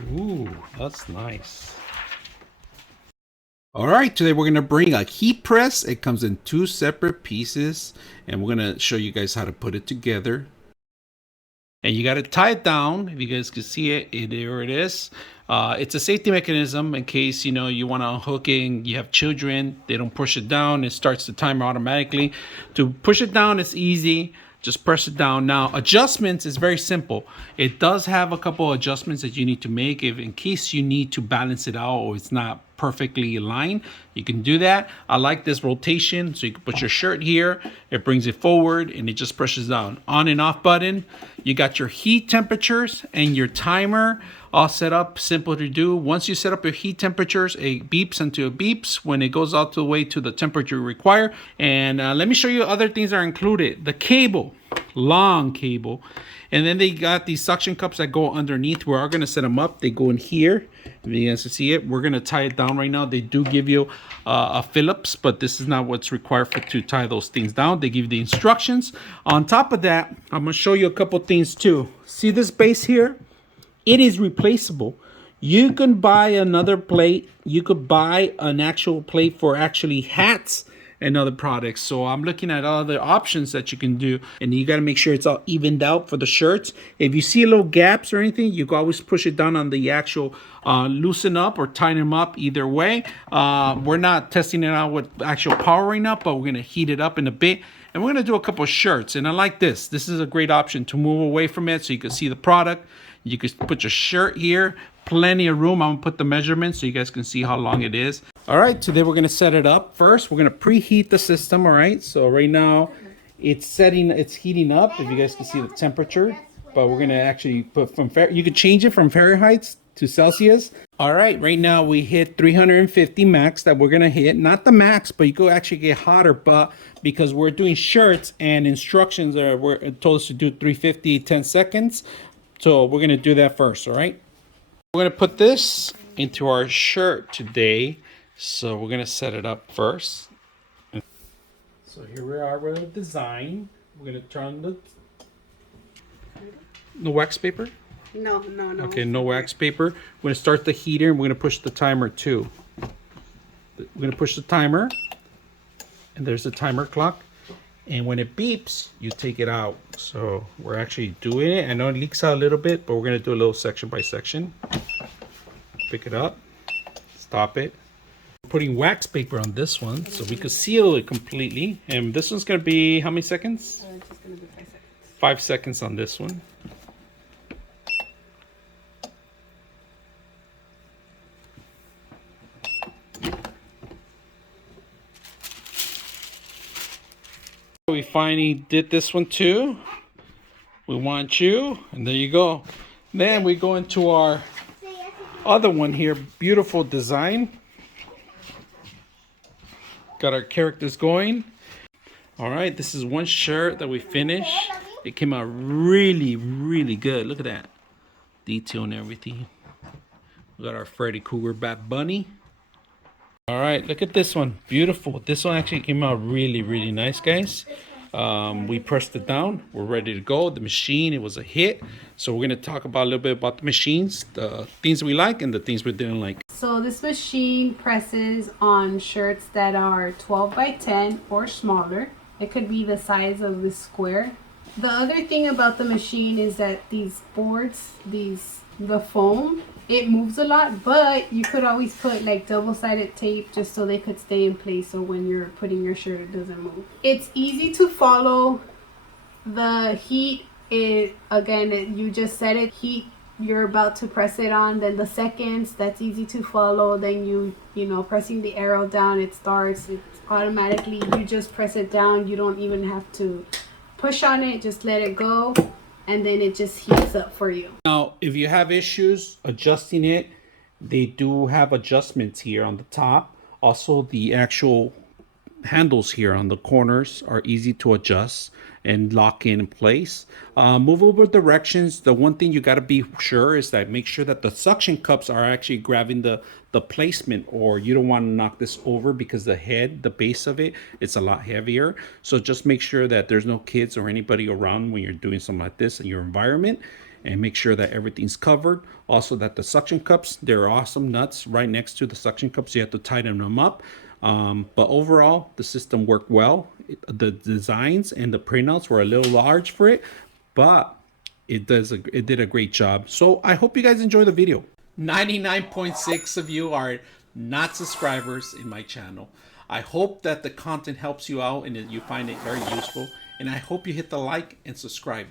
Ooh, that's nice. All right, today we're gonna bring a heat press. It comes in two separate pieces, and we're gonna show you guys how to put it together. And you got to tie it down. If you guys can see it, there it is. It's a safety mechanism in case you want to unhook it and you have children. They don't push it down. It starts the timer automatically. To push it down, it's easy. Just press it down. Now, adjustments is very simple. It does have a couple of adjustments that you need to make if in case you need to balance it out or it's not perfectly aligned. You can do that. I like this rotation, so you can put your shirt here. It brings it forward and it just pushes down. On and off button. You got your heat temperatures and your timer all set up. Simple to do. Once you set up your heat temperatures, it beeps until it beeps when it goes all the way to the temperature you require. And let me show you other things that are included. The cable, long cable. And then they got these suction cups that go underneath. We are going to set them up. They go in here. If you guys can see it, we're going to tie it down right now. They do give you a Phillips, but this is not what's required to tie those things down. They give you the instructions. On top of that, I'm going to show you a couple things too. See this base here? It is replaceable. You can buy another plate. You could buy an actual plate for actually hats and other products. So I'm looking at other options that you can do, and you got to make sure it's all evened out for the shirts. If you see little gaps or anything, you can always push it down on the actual loosen up or tighten them up. Either way, we're not testing it out with actual powering up, but we're going to heat it up in a bit. And we're going to do a couple of shirts. And I like this. This is a great option to move away from it so you can see the product. You can put your shirt here. Plenty of room. I'm going to put the measurements so you guys can see how long it is. All right, today we're going to set it up. First, we're going to preheat the system, all right? So right now, it's heating up, if you guys can see the temperature. But we're going to actually put you could change it from Fahrenheit to Celsius. All right, right now we hit 350 max that we're going to hit. Not the max, but you could actually get hotter. But because we're doing shirts and instructions were told us to do 350, 10 seconds. So we're going to do that first, all right? We're going to put this into our shirt today. So we're going to set it up first. So here we are with the design. We're going to turn the wax paper. No. Okay, no wax paper. We're going to start the heater and we're going to push the timer too. We're going to push the timer. And there's the timer clock. And when it beeps, you take it out. So we're actually doing it. I know it leaks out a little bit, but we're going to do a little section by section. Pick it up. Stop it. We're putting wax paper on this one so we could seal it completely. And this one's going to be how many seconds? It's just going to be 5 seconds. 5 seconds on this one. We finally did this one too. We want you, and there you go. Then we go into our other one here. Beautiful design. Got our characters going. All right, this is one shirt that we finished. It came out really, really good. Look at that detail and everything. We got our Freddy Krueger Bat Bunny. All right, look at this one. Beautiful. This one actually came out really, really nice, guys. We pressed it down. We're ready to go. The machine, it was a hit. So we're going to talk about a little bit about the machines, the things we like and the things we didn't like. So this machine presses on shirts that are 12 by 10 or smaller. It could be the size of this square. The other thing about the machine is that these boards, the foam, it moves a lot, but you could always put like double-sided tape just so they could stay in place, so when you're putting your shirt it doesn't move. It's easy to follow the heat. You just set it, heat, you're about to press it on, then the seconds, that's easy to follow. Then you pressing the arrow down, it starts, it's automatically, you just press it down, you don't even have to push on it, just let it go. And then it just heats up for you. Now, if you have issues adjusting it, they do have adjustments here on the top. Also, the actual handles here on the corners are easy to adjust. and lock in place. Movable directions, the one thing you got to be sure is that make sure that the suction cups are actually grabbing the placement, or you don't want to knock this over because the base of it, it's a lot heavier. So just make sure that there's no kids or anybody around when you're doing something like this in your environment, and make sure that everything's covered. Also that the suction cups, they're awesome nuts right next to the suction cups. You have to tighten them up. But overall, the system worked well. The designs and the printouts were a little large for it, but it did a great job. So I hope you guys enjoy the video. 99.6 of you are not subscribers in my channel. I hope that the content helps you out and that you find it very useful. And I hope you hit the like and subscribe.